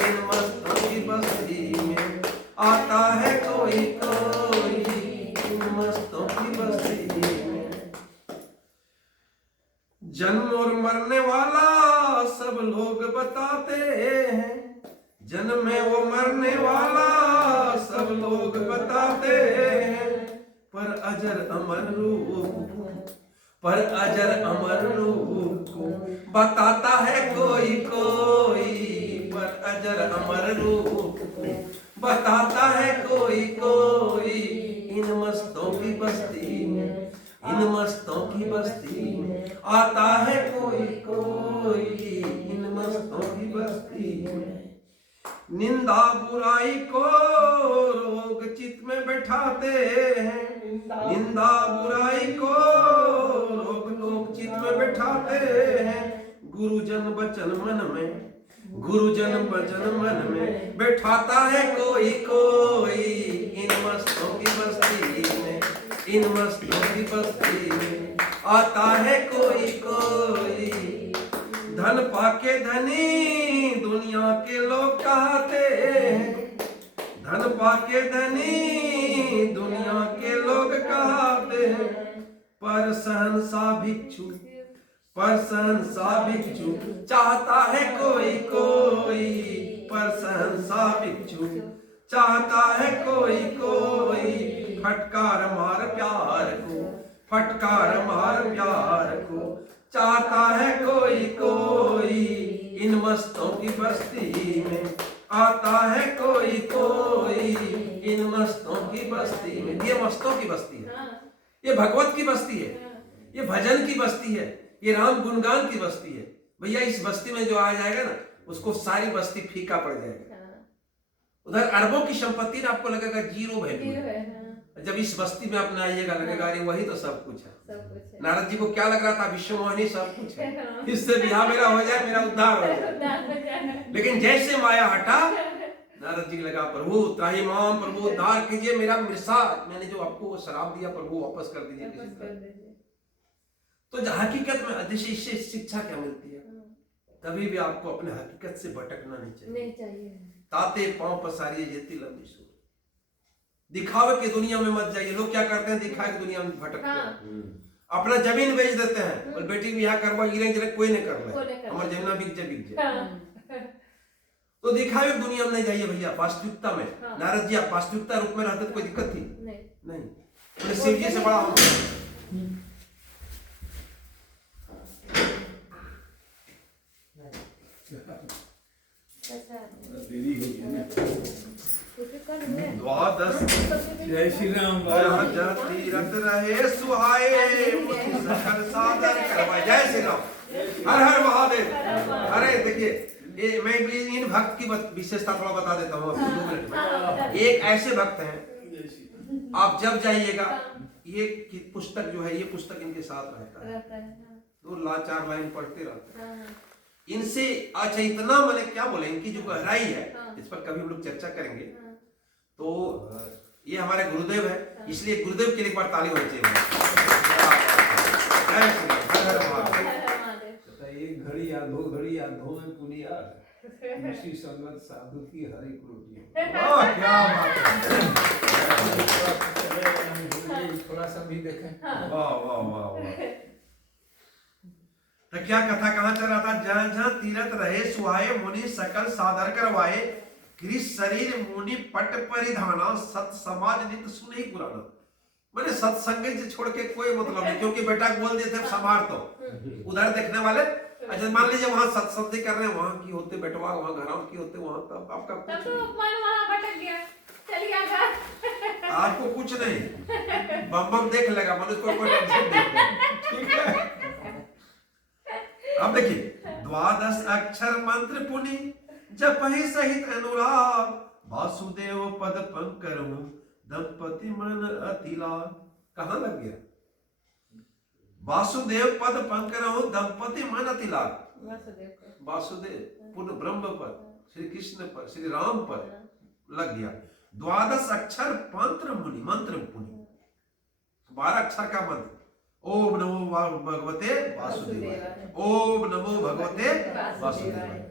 इन मस्तों की बस्ती में आता है कोई कोई, इन मस्तों की बस्ती में। जन्म और मरने वाला सब लोग बताते हैं, जन्म में वो मरने वाला सब लोग बताते हैं, पर अजर अमर रूप, पर अजर अमर रूप को बताता है कोई कोई, पर अजर अमर रूप को बताता है कोई कोई, इन मस्तों की बस्ती में, इन मस्तों की बस्ती में आता है कोई कोई, इन मस्तों की बस्ती में। निंदा बुराई को रोग चित में बैठाते हैं, निंदा बुराई को रोग लोग चित में बैठाते हैं, गुरुजन वचन मन में, गुरुजन वचन मन में बैठाता है कोई कोई, इन मस्तों की बस्ती में, इन मस्तों की बस्ती में आता है कोई कोई। धन पाके धनी दुनिया के लोग कहते हैं, धन पाके धनी दुनिया के लोग कहते हैं, पर सहनसा भिक्षु, पर सहनसा भिक्षु चाहता है कोई कोई, पर सहनसा भिक्षु चाहता है कोई कोई, फटकार मार प्यार को, फटकार मार प्यार को चाहता है कोई कोई, इन मस्तों की बस्ती में आता है कोई कोई, इन मस्तों की बस्ती में। ये मस्तों की बस्ती है, ये भगवत की बस्ती है, ये भजन की बस्ती है, ये राम गुणगान की बस्ती है। भैया इस बस्ती में जो आ जाएगा ना, उसको सारी बस्ती फीका पड़ जाएगा। उधर अरबों की संपत्ति ना आपको लगेगा जीरो वैल्यू है, जब इस बस्ती में अपने आइएगा लगेगा अरे वही तो सब कुछ है। नारद जी को क्या लग रहा था? विश्व मोहिनी सब कुछ है, इससे ब्याह मेरा हो जाए, मेरा उद्धार हो जाए। लेकिन जैसे माया हटा, नारद जी लगा प्रभु त्राहि माम, प्रभु उद्धार कीजिए मेरा मिर्सा, मैंने जो आपको वो शराब दिया प्रभु वापस कर दीजिए। तो हकीकत में इससे शिक्षा क्या मिलती है? तभी भी आपको अपने हकीकत से भटकना नहीं चाहिए। नहीं चाहिए। ताते पांव पसारिए जेती लंबी सूर। दिखावे की दुनिया में मत जाइए। लोग क्या करते हैं, दिखावे की दुनिया में भटकते हैं। अपना जमीन बेच देते हैं और बेटी भी यहाँ करवा गिरे गिरे कोई नहीं कर रहा, हमारे जमीना बिक जाए। तो दिखावे की दुनिया में नहीं जाइए भैया, वास्तविकता में। नारद जी आप वास्तविकता रूप में रहते तो कोई दिक्कत थी नहीं। बोले शिव जी से बड़ा हम। द्वादश जय श्री राम। तीरथ रहे सुहाए सकल सादर करवाए। जय श्री राम, हर हर महादेव। अरे देखिए, ये मैं भी इन भक्त की विशेषता थोड़ा बता देता हूँ 2 मिनट में। एक ऐसे भक्त हैं, आप जब जाइएगा ये पुस्तक जो है, ये पुस्तक इनके साथ रहता है। 2-4 लाइन पढ़ते रहते हैं इनसे। अच्छा इतना मैंने क्या बोले, इनकी जो गहराई है इस पर कभी हम लोग चर्चा करेंगे। तो ये हमारे गुरुदेव है, इसलिए गुरुदेव के लिए एक बार ताली होनी चाहिए। एक घड़ी या 2 घड़ी या 2 में पूरी यार इसी संगत साधु की हर एक रोटी। क्या बात है, थोड़ा सा भी देखें। वाह वाह वाह वाह। तो क्या कथा कहाँ चल रहा था, जहाँ जहाँ तीरथ रहे सुहाए मुनि सकल सादर करवाए। कृष शरीर मुनि पट परिधाना सत समाज नित सुने पुराना। मैंने सत्संग से छोड़ के कोई मतलब नहीं, क्योंकि बेटा बोल दिए थे संभार तो उधर देखने वाले। अच्छा मान लीजिए वहां सत्संग कर रहे हैं, वहां की होते बेटवा, वहां घराव की होते, वहां तब आपका तब तो मन वहां भटक गया, चलिए घर। आपको कुछ नहीं, बम बम देख लेगा मनुष्य को, कोई टेंशन नहीं। ठीक है, अब देखिए, द्वादश अक्षर मंत्र पुनि जपहि सहित अनुराग। वासुदेव पद पंकरम दंपति मन अतिलाग। कहां लग गया? वासुदेव पद पंकरम दंपति मन अतिलाग। वासुदेव पूर्ण ब्रह्म पर, श्री कृष्ण पर, श्री राम पर लग गया। द्वादश अक्षर मंत्र मुनि, मंत्र पुनि 12 अक्षर का मंत्र। ओम नमो भगवते वासुदेवाय, ओम नमो भगवते वासुदेवाय।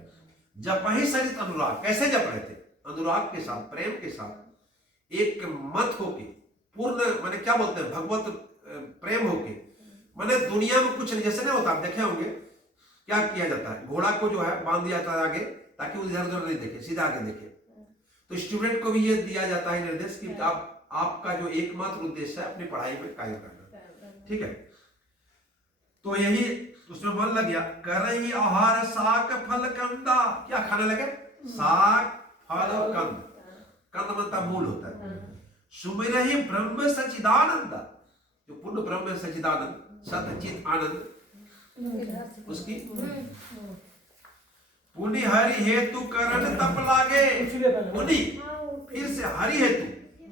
जपहि सहित अनुराग। कैसे जप रहे थे? अनुराग के साथ, प्रेम के साथ, एक मत होके, पूर्ण माने क्या बोलते हैं, भगवत प्रेम होके। माने दुनिया में कुछ नहीं, जैसे नहीं होता, आप देखे होंगे क्या किया जाता है, घोड़ा को जो है बांध दिया जाता है आगे, ताकि वो इधर उधर नहीं देखे, सीधा आगे देखे। तो स्टूडेंट को भी ये दिया जाता है निर्देश कि आपका जो एकमात्र उद्देश्य है अपनी पढ़ाई में कार्य करना। ठीक है, तो यही उसमें मन लग गया। करही आहार साक फल कंदा। क्या खाने लगे? साग फल और कंद। कंद मतलब मूल होता है। सुमिरहि ब्रह्म सच्चिदानंद। जो पूर्ण ब्रह्म सच्चिदानंद, सच्चित आनंद, उसकी पुनि हरि हेतु करण तप लागे। पुनि फिर से हरि हेतु,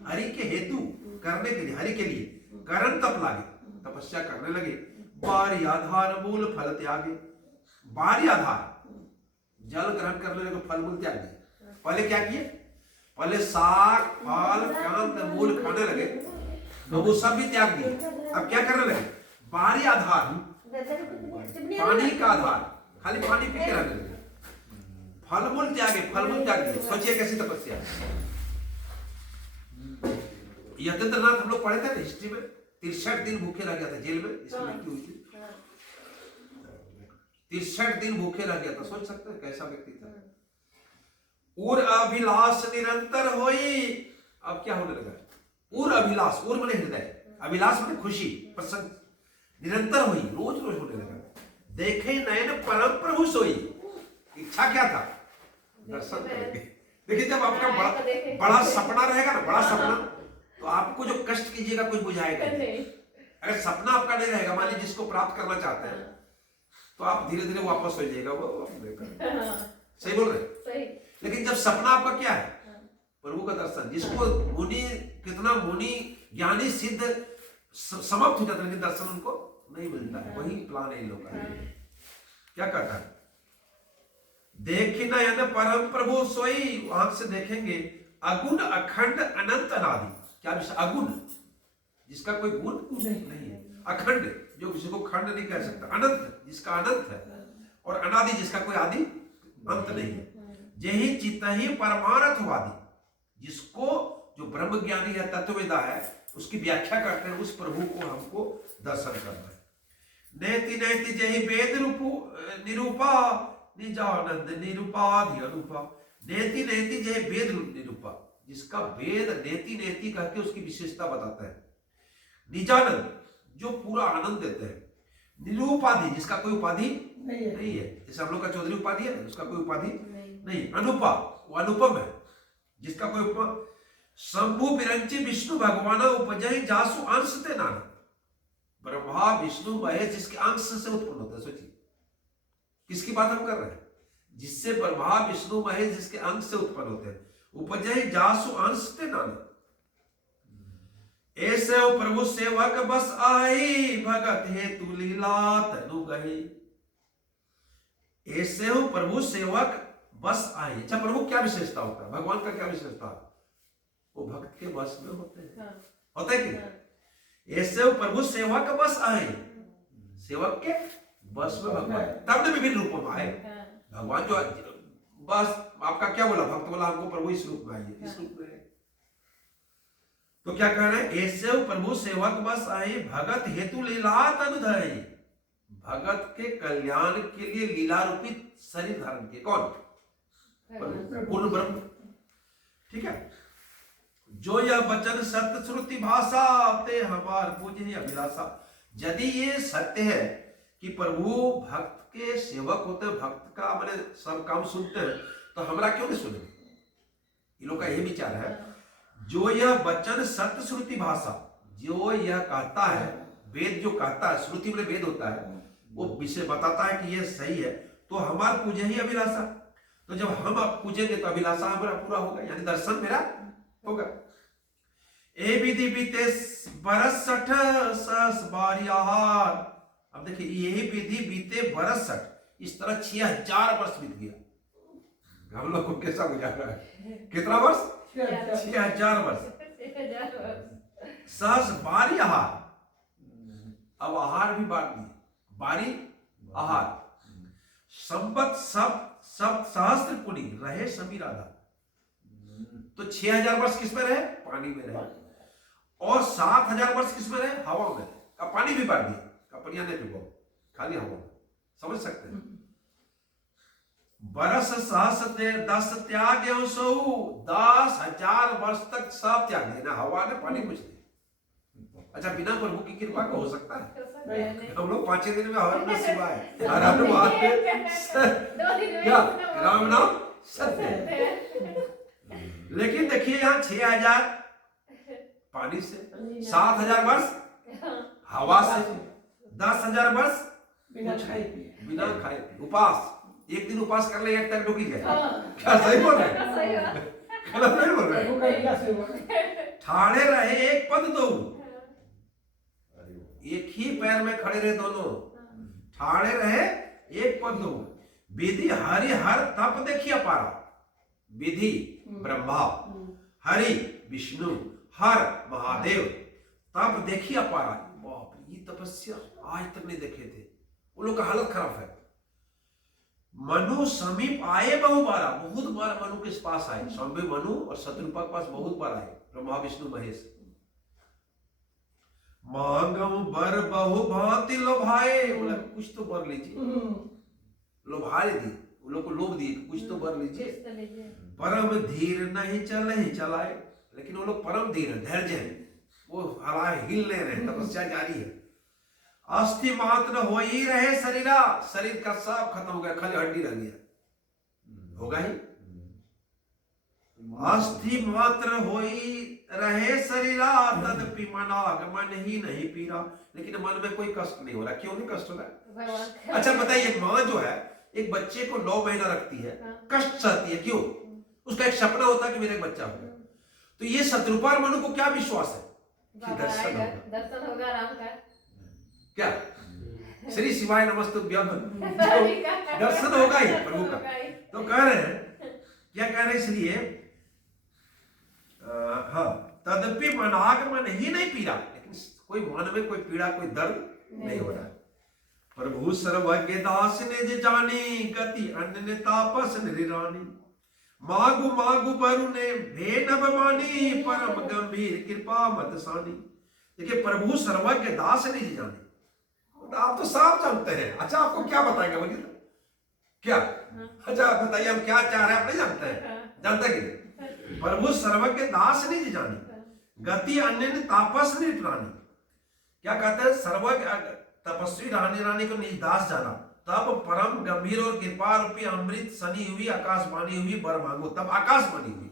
हरि के हेतु करने के लिए, हरि के लिए करण तप लागे, तपस्या करने लगे। बारी आधार मूल फल त्यागे। बारी आधार जल ग्रहण करने लगे, फल मूल त्याग दिए। पहले क्या किए? पहले साग फल कंद मूल खाने लगे, तो वो सब भी त्याग दिए। अब क्या करने लगे? बारी आधार, पानी का आधार, खाली पानी पी के रहने लगे। फल मूल त्यागे, फल मूल त्याग दिए। सोचिए कैसी तपस्या। यतेंद्रनाथ हम लोग पढ़े थे हिस्ट्री में, 63 दिन भूखे रह गया था जेल में, इसकी मृत्यु हुई थी। 63 दिन भूखे रह गया था। सोच सकते हैं कैसा व्यक्ति था। उर अभिलाष निरंतर होई। अब क्या होने लगा? उर अभिलाष, उर माने हृदय, अभिलाष माने खुशी, प्रसन्न, निरंतर हुई, रोज रोज होने लगा। देखे नयन परम प्रभु सोई। इच्छा क्या था? दर्शन करेंगे। देखिए जब आपका बड़ा सपना रहेगा ना, बड़ा सपना, तो आपको जो कष्ट कीजिएगा कुछ बुझाएगा नहीं। अगर सपना आपका नहीं रहेगा, मान लीजिए जिसको प्राप्त करना चाहते हैं, तो आप धीरे धीरे वापस हो जाइएगा। वो सही बोल रहे। लेकिन जब सपना आपका क्या है? प्रभु का दर्शन। जिसको मुनि, कितना मुनि ज्ञानी सिद्ध समाप्त हो जाता है, लेकिन दर्शन उनको नहीं मिलता है। वही प्लान है इन लोगों का। क्या कहता है? देखी नयन परम प्रभु सोई। आंख से देखेंगे अगुण अखंड अनंत अनादि। क्या विषय? अगुण, जिसका कोई गुण नहीं है, अखंड, जो किसी को खंड नहीं कह सकता, अनंत, जिसका अनंत है, और अनादि जिसका कोई आदि अंत नहीं है। जेहि चित्त ही परमार्थवादी, जिसको जो ब्रह्म ज्ञानी है, तत्ववेदा है, उसकी व्याख्या करते हैं, उस प्रभु को हमको दर्शन करना है। नेति नेति जेहि वेद रूपो निरूपा निजानंद निरूपाधि अनुपा। नेति नेति जेहि वेद निरूपा, जिसका वेद नेति नेति कहकर उसकी विशेषता बताता है। निजानंद, जो पूरा आनंद देते हैं। निरूपाधि, जिसका कोई उपाधि नहीं है, जैसे हम लोग का चौधरी उपाधि है, उसका कोई उपाधि नहीं। अनुपा, वो अनुपम है, जिसका कोई उपमा। शंभु विरंची विष्णु भगवान उपजहि जासु अंश ते नाना। ब्रह्मा विष्णु महेश जिसके अंश से उत्पन्न होते हैं। सोचिए किसकी बात हम कर रहे हैं, जिससे ब्रह्मा विष्णु महेश जिसके अंश से उत्पन्न होते हैं। उपजहि जासु अंश ते नाना। ऐसे प्रभु सेवक बस आई, भगत हेतु लीला तनु गही। ऐसे हो प्रभु सेवक बस आए। अच्छा, प्रभु क्या विशेषता होता है, भगवान का क्या विशेषता है? वो भक्त के बस में होते हैं। होते हैं कि ऐसे प्रभु सेवक बस आए, सेवक के बस में भगवान, तब ने विभिन्न रूपों में आए भगवान। जो बस आपका क्या बोला, भक्त बोला हमको प्रभु इस रूप में आइए, इस रूप में है। तो क्या कह रहे हैं, ऐसे प्रभु सेवक बस आए, भगत हेतु लीला तनु धरे। भगत के कल्याण के लिए लीला रूपी शरीर धारण किए। कौन? पूर्ण ब्रह्म। ठीक है। जो यह वचन सत्य श्रुति भाषा, ते हमार पूजनीय अभिलाषा। यदि ये सत्य है कि प्रभु भक्त के सेवक होते हैं, भक्त का मैंने सब काम सुनते हैं, तो हमरा क्यों नहीं सुनेंगे? इन लोग का यही विचार है। जो यह वचन सत्य श्रुति भाषा, जो यह कहता है, वेद जो कहता है, श्रुति में वेद होता है, वो विषय बताता है कि ये सही है, तो हमार पूजे ही अभिलाषा। तो जब हम अब पूजेंगे तो अभिलाषा हमारा पूरा होगा, यानी दर्शन मेरा होगा। ए विधि बीते बरस 60 सहस बारी आहार। अब देखिए, यही विधि बीते बरस 60, इस तरह 6000 वर्ष बीत गया। हम लोग को कैसा गुजारा है? कितना वर्ष? 6000 वर्ष। सहस बारी आहार, अब आहार भी बांट दिए, बारी आहार। संबत सब सहस्त्र पुनी रहे सभी राधा। तो 6000 वर्ष किस में रहे? पानी में रहे। और 7000 वर्ष किस में रहे? हवा में। अब पानी भी बांट दिया, कपड़ियां नहीं डूबो, खाली हवा में। समझ सकते हैं? बरस सहस 10 त्याग 10,000 वर्ष तक सब त्याग देना, हवा ने पानी कुछ नहीं। अच्छा, बिना प्रभु की कृपा का हो सकता है? हम लोग 5 दिन में हर में सिवाय क्या राम नाम सत्य। लेकिन देखिए यहाँ 6000 पानी से, 7000 वर्ष हवा से, 10,000 वर्ष बिना खाए पिए उपास। एक दिन उपास कर ले, एक तक डूबी जाए। क्या सही बोल रहे? गलत नहीं बोल रहे? ठाड़े रहे एक पद दो, एक ही पैर में खड़े रहे दोनों, ठाड़े रहे एक पद दो। विधि हरि हर तप देखिए पारा। विधि ब्रह्मा, हरि विष्णु, हर महादेव, तप देखिए पारा। बाप रे, ये तपस्या आज तक नहीं देखे थे। वो लोग का हालत खराब है। मनु समीप आए बहु बारा, बहुत बार मनु के पास आए। स्वामी मनु और शत्रुपा के पास बहुत बार आए, ब्रह्मा विष्णु महेश। मांगम बर बहु भांति लोभाए, बोला कुछ तो बर लीजिए। लोभाए दी, वो लोग को लोभ दिए, कुछ तो बर लीजिए। परम धीर नहीं चलाए, लेकिन वो लोग परम धीर है, धैर्य है, वो हलाए हिल नहीं रहे, तपस्या जारी है। अस्थि मात्र हो ही रहे शरीरा, शरीर का सब खत्म हो गया, खाली हड्डी रह गया, होगा ही। अस्थि मात्र हो ही रहे शरीरा, तदपि मन ही नहीं पीरा। लेकिन मन में कोई कष्ट नहीं हो रहा। क्यों नहीं कष्ट हो रहा? अच्छा बताइए, माँ जो है एक बच्चे को 9 महीना रखती है, कष्ट सहती है, क्यों? उसका एक सपना होता है कि मेरा एक बच्चा होगा। तो ये शत्रुपा और मनु को क्या विश्वास है कि दर्शन होगा राम का। क्या श्री शिवाय नमस्तुभ्यम, दर्शन होगा ही प्रभु का। तो कह रहे हैं, क्या कह रहे हैं? इसलिए हाँ, तदपि मनागमन ही नहीं पीड़ा, लेकिन कोई मन में कोई पीड़ा, कोई दर्द नहीं हो रहा। प्रभु सर्वज्ञ दास ने जे जानी, गति अन्य ने तापस निरानी। मागु मागु बरु ने भे नभ मानी, परम गंभीर कृपा मत सानी। देखिए प्रभु सर्वज्ञ दास ने जे जानी, तो आप तो साफ जानते हैं। अच्छा आपको क्या बताएंगे बोलिए, क्या? अच्छा बताइए हम क्या चाह रहे हैं, आप नहीं जानते हैं? जानते कि नहीं? प्रभु सर्वज्ञ दास ने जे जानी, गति अन्य ने तापस निरानी। क्या कहते हैं? सर्वज्ञ तपस्वी रानी को निज दास जाना, तब परम गंभीर और कृपा रूपी अमृत सनी हुई, आकाशवाणी हुई, बर मांगो। तब आकाशवाणी हुई।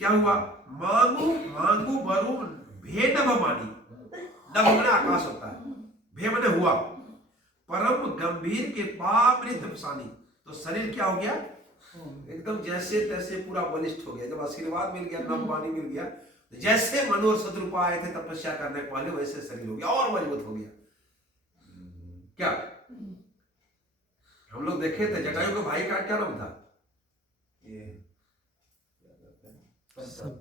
क्या हुआ? मांगू मांगू बरु भे नभ मानी। नभ माने आकाश होता है, भे माने हुआ। परम गंभीर कृपामृत सानी, तो शरीर क्या हो गया? एकदम जैसे तैसे पूरा बलिष्ठ हो गया। जब आशीर्वाद मिल गया, नभ वाणी मिल गया, जैसे मनु और शत्रुपा आए थे तपस्या करने के पहले, वैसे शरीर हो गया और मजबूत हो गया। क्या हम लोग देखे थे जटायु के भाई का क्या नाम था?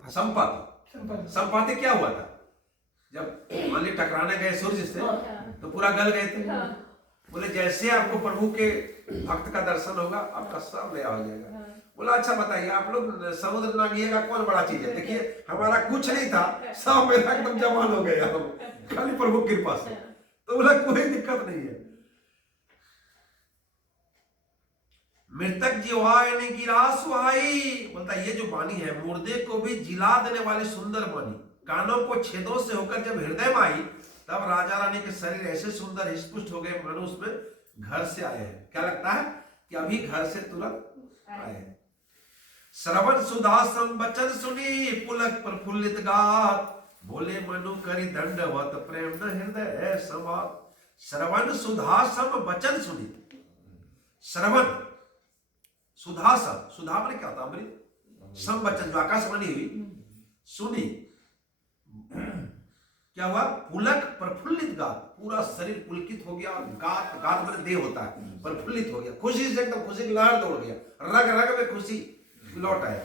संपाति। संपाति क्या हुआ था? जब मान ली टकराने गए सूर्य से तो पूरा गल गए थे। बोले जैसे आपको प्रभु के भक्त का दर्शन होगा, आपका सब नया हो जाएगा। बोला अच्छा बताइए, आप लोग समुद्र नागिएगा कौन बड़ा चीज है? देखिए हमारा कुछ नहीं था, सब मेरा एकदम जवान हो गया हम, खाली प्रभु की कृपा से। तो बोला कोई दिक्कत नहीं है। मृतक जीवा यानी गिरा सुहाई, बोलता ये जो वाणी है मुर्दे को भी जिला देने वाली सुंदर वाणी। कानों को छेदों से होकर जब हृदय में आई, तब राजा रानी के शरीर ऐसे सुंदर हिस्पुष्ट हो गए मानो उसमें घर से आए हैं। क्या लगता है कि अभी घर से तुरंत आए हैं। श्रवण सुधा सम वचन सुनी, पुलक प्रफुल्लित गात, बोले मनु करी दंडवत प्रेम न हृदय समात। श्रवण सुधा सम वचन सुनी। श्रवण सुधा सम, सुधा मैंने क्या होता? अमृत। सम वचन जो आकाशवाणी हुई, सुनी। क्या हुआ? पुलक प्रफुल्लित गात, पूरा शरीर पुलकित हो गया। गात, गात मैंने देह होता है, प्रफुल्लित हो गया, खुशी से एकदम खुशी की लहर दौड़ गया, रग रग में खुशी लौट आया।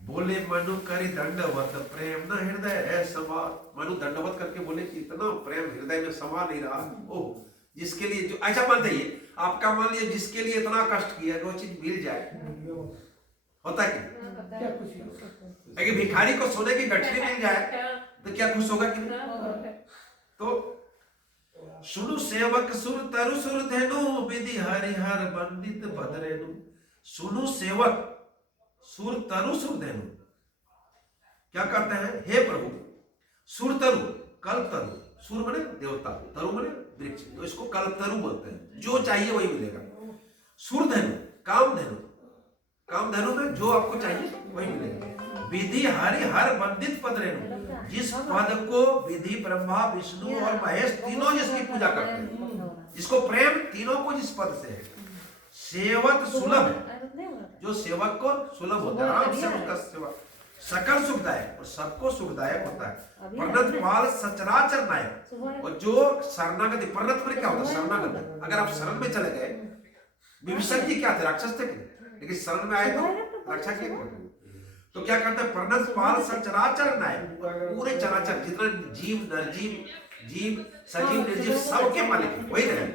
बोले मनु करी दंडवत प्रेम न हृदय समात। मनु दंडवत करके बोले कि इतना प्रेम हृदय में समा नहीं रहा। ओह, जिसके लिए जो ऐसा मान लीजिए, आपका मान लीजिए जिसके लिए इतना कष्ट किया, वो चीज मिल जाए, होता है कि? लेकिन भिखारी को सोने की गठरी मिल जाए तो क्या खुश होगा कि नहीं? तो सुनु सेवक सुर तरु सुर धेनु, विधि हरिहर बंदित बदरेनु। सुनु सेवक सुर तरु सुर धेनु, क्या कहते हैं? हे प्रभु, सुर तरु कल्प तरु, सुर माने देवता, तरु माने वृक्ष, तो इसको कल्प तरु बोलते हैं। जो चाहिए वही मिलेगा। सुर धेनु काम धेनु, काम धेनु में जो आपको चाहिए वही मिलेगा। विधि हरि हर बंदित पद रेणु, जिस पद को विधि ब्रह्मा विष्णु और महेश तीनों जिसकी पूजा करते हैं, जिसको प्रेम तीनों को जिस पद से है। सेवक सुलभ, जो सेवक को सुलभ होता है, आराम से उसका सेवा सकल सुखदायक और सबको सुखदायक होता है। प्रणत पाल सचराचर नायक, और जो शरणागति, प्रणत में क्या होता है? शरणागति। अगर आप शरण में चले गए, विभीषण जी क्या थे? राक्षस थे, लेकिन शरण में आए तो रक्षा किए। तो क्या करते हैं? प्रणत पाल सचराचर नायक, पूरे चराचर जितना जीव निर्जीव, जीव सजीव निर्जीव सबके मालिक वही रहे।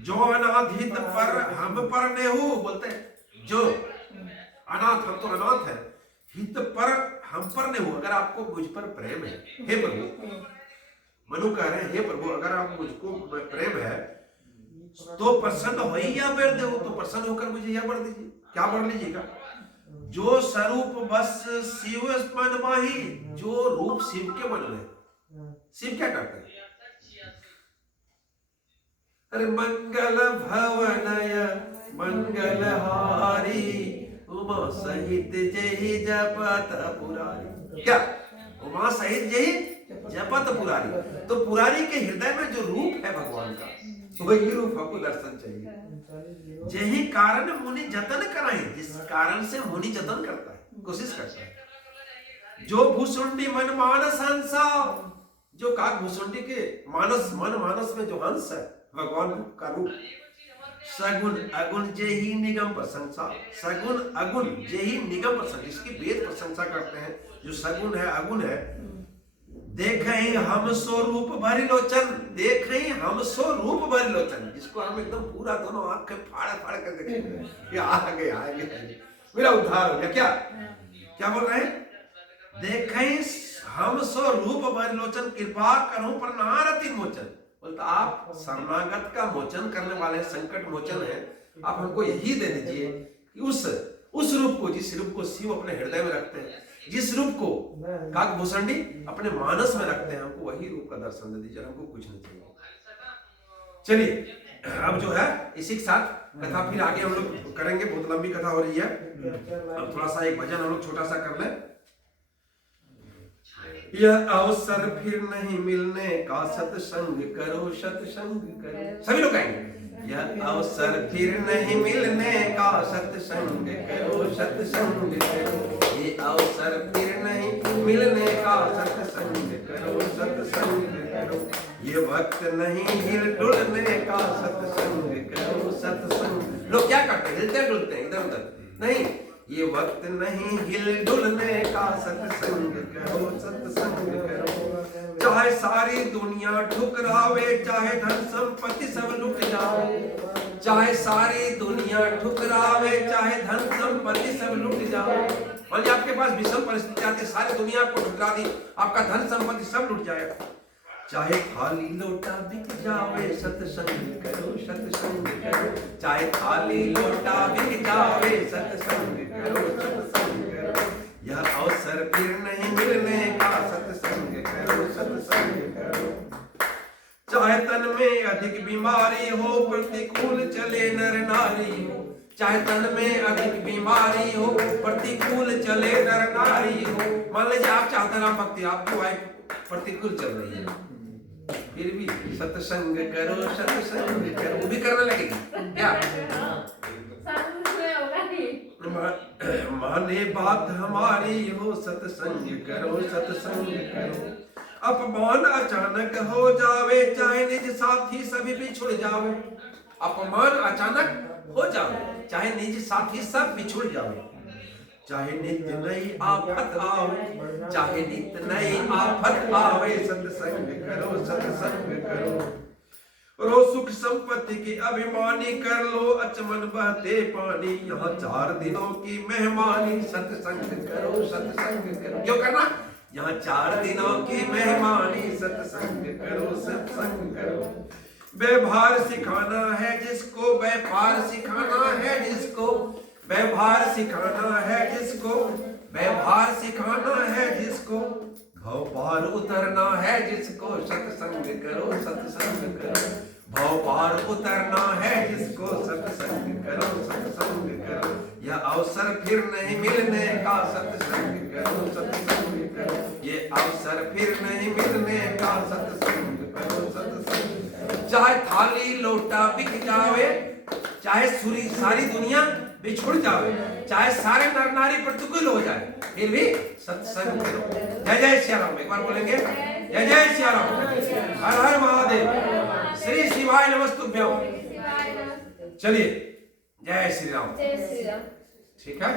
जो अनाथ हित पर हम पर नेहु, बोलते हैं जो अनाथ, हम तो अनाथ है, हित पर हम पर नेहु, अगर आपको मुझ पर प्रेम है, हे प्रभु। मनु कह रहे हैं हे प्रभु, अगर आप मुझको प्रेम है तो प्रसन्न हो ही या वर देव, तो प्रसन्न होकर मुझे यह वर दीजिए। क्या वर लीजिएगा? जो स्वरूप बस शिव मन माही, जो रूप शिव के मन में। शिव क्या करते हैं? अरे मंगल भवनय मंगलहारी, उमा सहित जय जपत पुरारी। क्या? उमा सहित जय जपत पुरारी। तो पुरारी के हृदय में जो रूप है भगवान का, वही रूप आपको दर्शन चाहिए। यही कारण मुनि जतन कराए, जिस कारण से मुनि जतन करता है, कोशिश करता है। जो भूसुंडी मन मानस हंसा, जो काक भूसुंडी के मानस, मन मानस में जो हंस है भगवान का रूप। सगुण अगुण जेहि निगम प्रशंसा, सगुण अगुण जेहि निगम प्रशंसा, इसकी वेद प्रशंसा करते हैं। जो सगुण है अगुण है, देखें हम सो रूप भरी लोचन, देखें हम सो रूप भरी लोचन, इसको हम एकदम पूरा दोनों आंखें फाड़ फाड़ कर देखेंगे। ये आगे आगे मेरा उद्धार हो गया। क्या क्या बोल रहे हैं? देखें हम सो रूप भरी लोचन, कृपा करूं पर नारति मोचन। बोलता आप शरणागत का मोचन करने वाले, संकट मोचन है, आप हमको यही दे दीजिए कि उस रूप को, जिस रूप को शिव अपने हृदय में रखते हैं, जिस रूप को काकभूषणी अपने मानस में रखते हैं, हमको वही रूप का दर्शन दे दीजिए, हमको कुछ नहीं चाहिए। चलिए अब जो है इसी के साथ कथा फिर आगे हम लोग करेंगे, बहुत लंबी कथा हो रही है। अब थोड़ा सा एक भजन हम लोग छोटा सा कर ले। यह अवसर फिर नहीं मिलने का, सत्संग करो सत्संग करो। सभी लोग कहेंगे यह अवसर फिर नहीं मिलने का, सत्संग करो सत्संग करो। ये अवसर फिर नहीं मिलने का, सत्संग करो सत्संग करो। ये वक्त नहीं हिल डुलने का, सत्संग करो सत्संग। लोग क्या करते हैं? हिलते डुलते हैं इधर उधर नहीं। ये वक्त नहीं हिल डुलने का, सत्संग करो सत्संग करो। चाहे सारी दुनिया ठुकरावे, चाहे धन संपत्ति सब लुट जाए, चाहे सारी दुनिया ठुकरावे, चाहे धन संपत्ति सब लुट जाए। मान लीजिए आपके पास विषम परिस्थिति आती है, सारी दुनिया आपको ठुकरा दी, आपका धन संपत्ति सब लुट जाए, चाहे खाली लोटा बिक जावे, सत्संग करो सत्संग करो। चाहे खाली लोटा बिक जावे, सत्संग करो सत्संग करो। यह अवसर फिर नहीं मिलने का, सत्संग करो सत्संग करो। चाहे तन में अधिक बीमारी हो, प्रतिकूल चले नर नारी हो, चाहे तन में अधिक बीमारी हो, प्रतिकूल चले नर नारी हो। मान लीजिए आप चाहते हैं राम भक्ति, आपकी वाइफ प्रतिकूल चल रही है, फिर भी सत्संग करो सत्संग करो, वो भी करने लगेगी क्या? माने बात हमारी हो, सत्संग करो सत्संग करो। अपमान अचानक हो जावे, चाहे निज साथी सभी बिछुड़ जावे। अपमान अचानक हो जावे, चाहे निज साथी सब बिछुड़ जावे। चाहे नित्य नई आफत आवे, चाहे नित्य नई आफत आवे, सत्संग करो सत्संग करो। रो सुख संपत्ति की अभिमानी, कर लो अचमन बहते पानी। यहाँ 4 दिनों की मेहमानी, सत्संग करो सत्संग करो। क्यों करना? यहाँ 4 दिनों की मेहमानी, सत्संग करो सत्संग करो। व्यवहार सिखाना है जिसको, व्यापार सिखाना है जिसको, व्यवहार सिखाना है जिसको, व्यवहार सिखाना है जिसको। भव पार उतरना है जिसको, सत्संग करो सत्संग करो। भव पार उतरना है जिसको, सत्संग करो सत्संग करो। यह अवसर फिर नहीं मिलने का, सत्संग करो सत्संग करो। ये अवसर फिर नहीं मिलने का, सत्संग करो सत्संग करो। चाहे थाली लोटा बिक जावे, चाहे सारी दुनिया बिछुड़ जावे, चाहे सारे नर नारी प्रतिकूल हो जाए, फिर भी सत्संग करो। जय जय श्री राम। एक बार बोलेंगे जय जय श्री राम। हर हर महादेव। श्री शिवाय नमस्तुभ्यं। चलिए जय श्री राम। जय श्री राम। ठीक है।